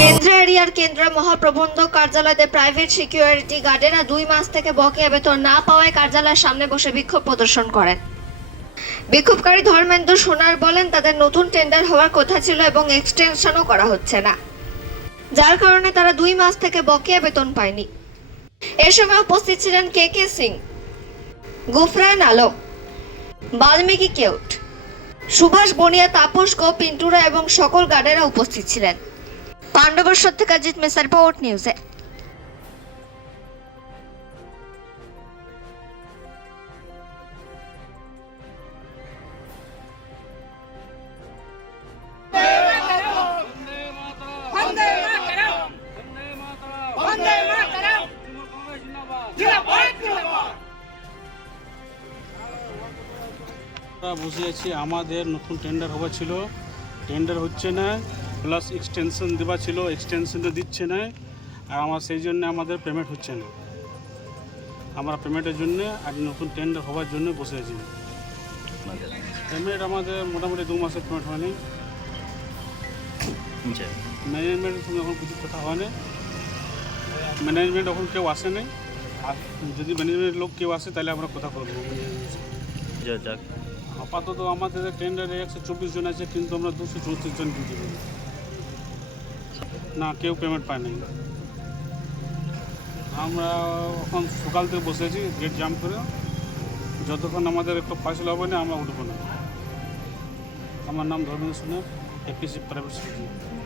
কেন্দ্র এরিয়ার কেন্দ্র মহাপ্রবন্ধক কার্যালয়তে প্রাইভেট সিকিউরিটি গার্ডেরা 2 মাস থেকে বকেয়া বেতন না পাওয়ায় কার্যালয়ের সামনে বসে বিক্ষোভ প্রদর্শন করেন। বিক্ষোভকারী ধর্মেন্দ্র সোনার বলেন তাদের নতুন টেন্ডার হওয়ার কথা ছিল এবং এক্সটেনশনও করা হচ্ছে না, যার কারণে তারা 2 মাস থেকে বকেয়া বেতন পায়নি। এ সময় উপস্থিত ছিলেন কে সিং, গুফরান আলম, বাল্মীকি কেউট, সুভাষ বনিয়া, তাপস গো, পিন্টুরা এবং সকল গার্ডেরা উপস্থিত ছিলেন। পাণ্ডবেশ্বর থেকে অজিত মিশ্র, রিপোর্ট নিউজে। বসে আছি, আমাদের নতুন টেন্ডার হওয়া ছিল, টেন্ডার হচ্ছে না, প্লাস এক্সটেনশন দেওয়া ছিল, এক্সটেনশনও দিচ্ছে না, আর আমার সেই জন্য আমাদের পেমেন্ট হচ্ছে না। আমরা পেমেন্টের জন্য আর নতুন টেন্ডার হওয়ার জন্য বসে আছি। পেমেন্ট আমাদের মোটামুটি 2 মাসের পেমেন্ট হয়নি। ম্যানেজমেন্টের সঙ্গে এখন কিছু কথা হয় না, ম্যানেজমেন্ট এখন কেউ আসে নাই। আর যদি ম্যানেজমেন্টের লোক কেউ আসে তাহলে আমরা কথা করবো। আপাতত আমাদের টেন্ডারে 124 জন আছে, কিন্তু আমরা 234 জন দিতে পারি না, কেউ পেমেন্ট পায় নাই। আমরা এখন সকাল থেকে বসে আছি গেট জাম করে, যতক্ষণ আমাদের একটু ফয়সলা হবে না আমরা উঠবো না। আমার নাম ধর্মেন্দ্র সোনার, এপিসি প্রাইভেট সিকিউরিটি।